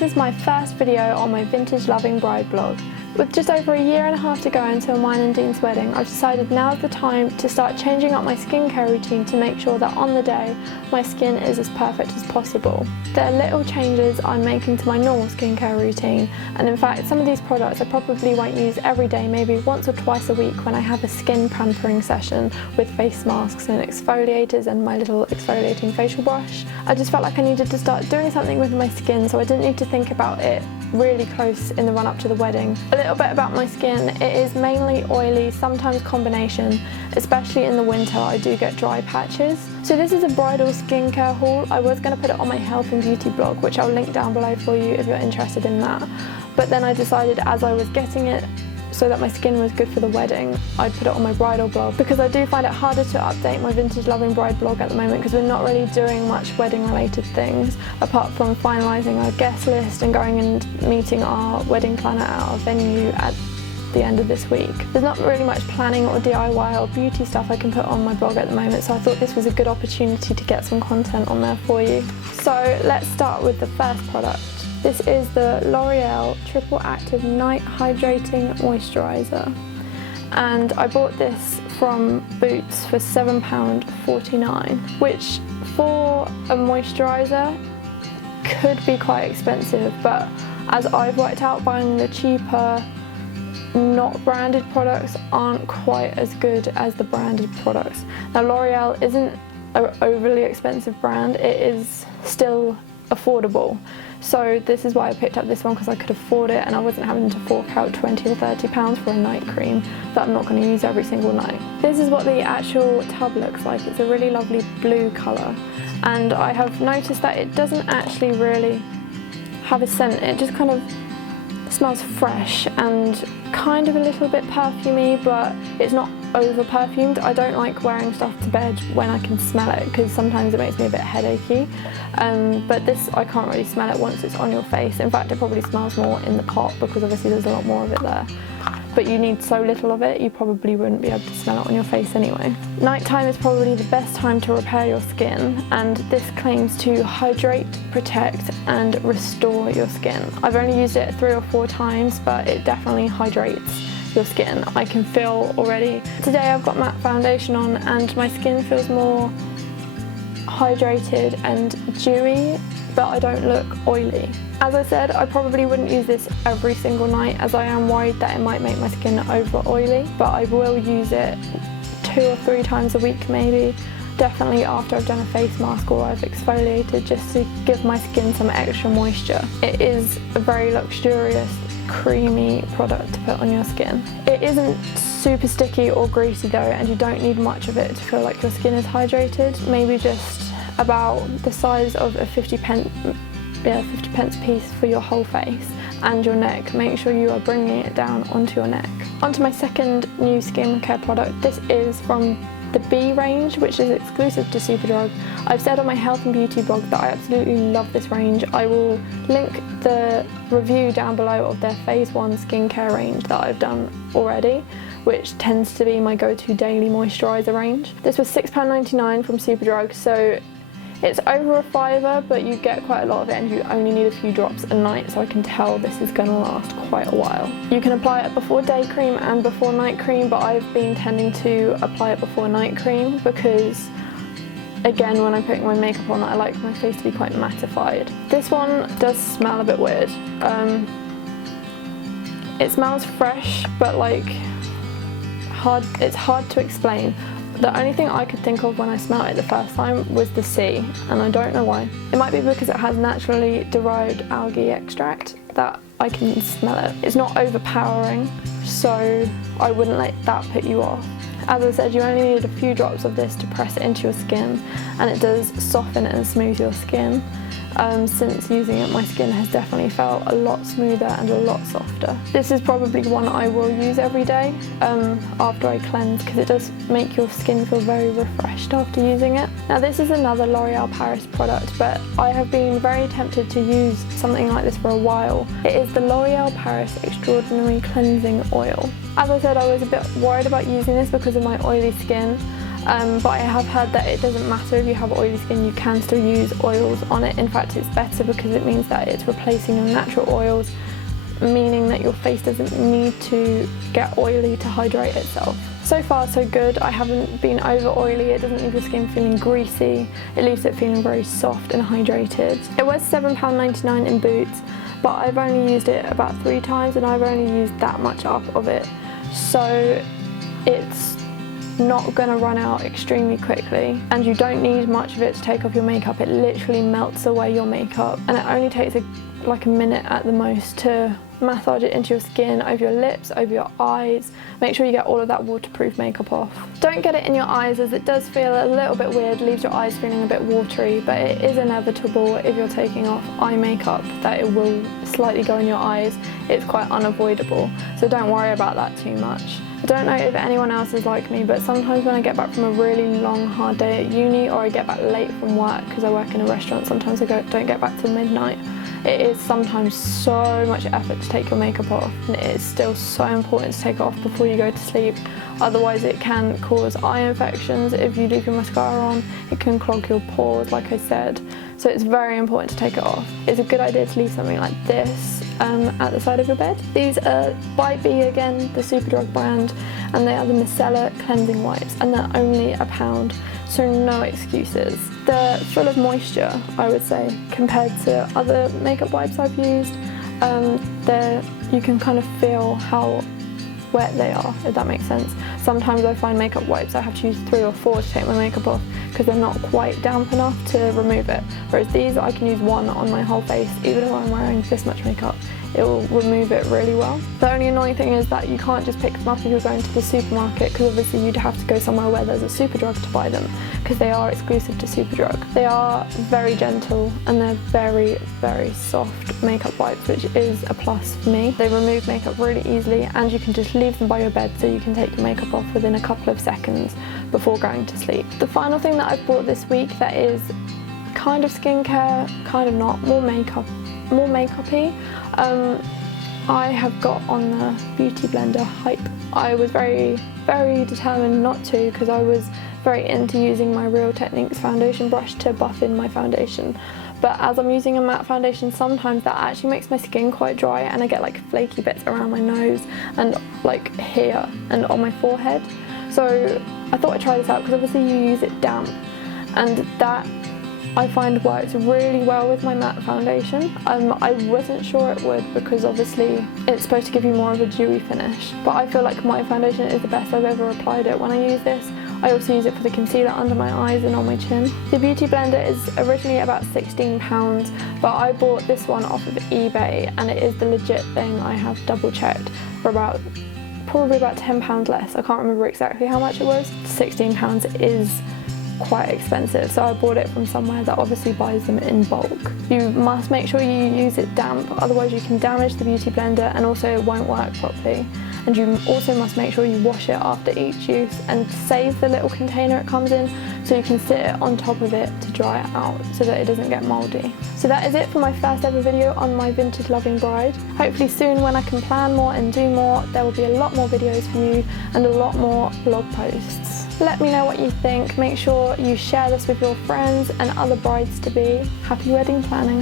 this is my first video on my vintage loving bride blog. With just over a year and a half to go until mine and Dean's wedding, I've decided now's the time to start changing up my skincare routine to make sure that on the day my skin is as perfect as possible. There are little changes I'm making to my normal skincare routine, and in fact some of these products I probably won't use every day, maybe once or twice a week when I have a skin pampering session with face masks and exfoliators and my little exfoliating facial brush. I just felt like I needed to start doing something with my skin, so I didn't need to think about it really close in the run up to the wedding. A little bit about my skin: it is mainly oily, sometimes combination, especially in the winter I do get dry patches. So this is a bridal skincare haul. I was going to put it on my health and beauty blog, which I'll link down below for you if you're interested in that, but then I decided as I was getting it so that my skin was good for the wedding, I'd put it on my bridal blog, because I do find it harder to update my vintage loving bride blog at the moment because we're not really doing much wedding related things apart from finalising our guest list and going and meeting our wedding planner at our venue at the end of this week. There's not really much planning or DIY or beauty stuff I can put on my blog at the moment, so I thought this was a good opportunity to get some content on there for you. So let's start with the first product. This is the L'Oreal Triple Active Night Hydrating Moisturiser, and I bought this from Boots for £7.49, which for a moisturiser could be quite expensive, but as I've worked out, buying the cheaper not branded products aren't quite as good as the branded products. Now L'Oreal isn't an overly expensive brand, it is still affordable. So this is why I picked up this one, because I could afford it and I wasn't having to fork out £20 or £30 for a night cream that I'm not going to use every single night. This is what the actual tub looks like. It's a really lovely blue colour, and I have noticed that it doesn't actually really have a scent. It just kind of smells fresh and kind of a little bit perfumey, but it's not over perfumed. I don't like wearing stuff to bed when I can smell it because sometimes it makes me a bit headachy, but this I can't really smell it once it's on your face. In fact, it probably smells more in the pot because obviously there's a lot more of it there, but you need so little of it you probably wouldn't be able to smell it on your face anyway. Nighttime is probably the best time to repair your skin, and this claims to hydrate, protect and restore your skin. I've only used it 3 or 4 times, but it definitely hydrates your skin. I can feel already. Today I've got matte foundation on and my skin feels more hydrated and dewy, but I don't look oily. As I said, I probably wouldn't use this every single night as I am worried that it might make my skin over oily, but I will use it 2 or 3 times a week maybe, definitely after I've done a face mask or I've exfoliated, just to give my skin some extra moisture. It is a very luxurious creamy product to put on your skin. It isn't super sticky or greasy though, and you don't need much of it to feel like your skin is hydrated. Maybe just about the size of a 50 pence piece for your whole face and your neck. Make sure you are bringing it down onto your neck. Onto my second new skincare product. This is from the B range, which is exclusive to Superdrug. I've said on my health and beauty blog that I absolutely love this range. I will link the review down below of their phase 1 skincare range that I've done already, which tends to be my go-to daily moisturiser range. This was £6.99 from Superdrug, so it's over a £5, but you get quite a lot of it and you only need a few drops a night, so I can tell this is going to last quite a while. You can apply it before day cream and before night cream, but I've been tending to apply it before night cream because, again, when I'm putting my makeup on, I like my face to be quite mattified. This one does smell a bit weird. It smells fresh, but like it's hard to explain. The only thing I could think of when I smelled it the first time was the sea, and I don't know why. It might be because it has naturally derived algae extract that I can smell it. It's not overpowering, so I wouldn't let that put you off. As I said, you only need a few drops of this to press it into your skin, and it does soften and smooth your skin. Since using it, my skin has definitely felt a lot smoother and a lot softer. This is probably one I will use every day after I cleanse, because it does make your skin feel very refreshed after using it. Now this is another L'Oreal Paris product, but I have been very tempted to use something like this for a while. It is the L'Oreal Paris Extraordinary Cleansing Oil. As I said, I was a bit worried about using this because of my oily skin, but I have heard that it doesn't matter if you have oily skin, you can still use oils on it. In fact, it's better because it means that it's replacing your natural oils, meaning that your face doesn't need to get oily to hydrate itself. So far so good. I haven't been over oily, it doesn't leave your skin feeling greasy, it leaves it feeling very soft and hydrated. It was £7.99 in Boots, but I've only used it about 3 times and I've only used that much up of it. So it's not going to run out extremely quickly, and you don't need much of it to take off your makeup. It literally melts away your makeup, and it only takes like a minute at the most to massage it into your skin, over your lips, over your eyes. Make sure you get all of that waterproof makeup off. Don't get it in your eyes, as it does feel a little bit weird, leaves your eyes feeling a bit watery, but it is inevitable if you're taking off eye makeup that it will slightly go in your eyes. It's quite unavoidable, so don't worry about that too much. I don't know if anyone else is like me, but sometimes when I get back from a really long hard day at uni, or I get back late from work because I work in a restaurant, sometimes I don't get back till midnight. It is sometimes so much effort to take your makeup off, and it is still so important to take it off before you go to sleep. Otherwise it can cause eye infections. If you leave your mascara on, it can clog your pores, like I said. So it's very important to take it off. It's a good idea to leave something like this at the side of your bed. These are by B again, the Superdrug brand, and they are the Micellar cleansing wipes, and they're only £1, so no excuses. They're full of moisture, I would say, compared to other makeup wipes I've used. You can kind of feel how wet they are, if that makes sense. Sometimes I find makeup wipes I have to use 3 or 4 to take my makeup off because they're not quite damp enough to remove it, whereas these I can use 1 on my whole face. Even if I'm wearing this much makeup, it will remove it really well. The only annoying thing is that you can't just pick them up if you're going to the supermarket, because obviously you'd have to go somewhere where there's a Superdrug to buy them, because they are exclusive to Superdrug. They are very gentle and they're very, very soft makeup wipes, which is a plus for me. They remove makeup really easily, and you can just leave them by your bed so you can take your makeup off within a couple of seconds before going to sleep. The final thing that I've bought this week that is kind of skincare, kind of not, more makeup-y. I have got on the beauty blender hype. I was very, very determined not to, because I was very into using my Real Techniques foundation brush to buff in my foundation. But as I'm using a matte foundation, sometimes that actually makes my skin quite dry, and I get like flaky bits around my nose and like here and on my forehead. So I thought I'd try this out, because obviously you use it damp, and that I find works really well with my matte foundation. I wasn't sure it would, because obviously it's supposed to give you more of a dewy finish, but I feel like my foundation is the best I've ever applied it when I use this. I also use it for the concealer under my eyes and on my chin. The beauty blender is originally about £16, but I bought this one off of eBay, and it is the legit thing. I have double checked for probably about £10 less. I can't remember exactly how much it was. £16 is quite expensive, so I bought it from somewhere that obviously buys them in bulk. You must make sure you use it damp, otherwise you can damage the beauty blender and also it won't work properly. And you also must make sure you wash it after each use and save the little container it comes in, so you can sit it on top of it to dry it out so that it doesn't get mouldy. So that is it for my first ever video on my vintage loving bride. Hopefully soon, when I can plan more and do more, there will be a lot more videos for you and a lot more blog posts. Let me know what you think. Make sure you share this with your friends and other brides to be. Happy wedding planning.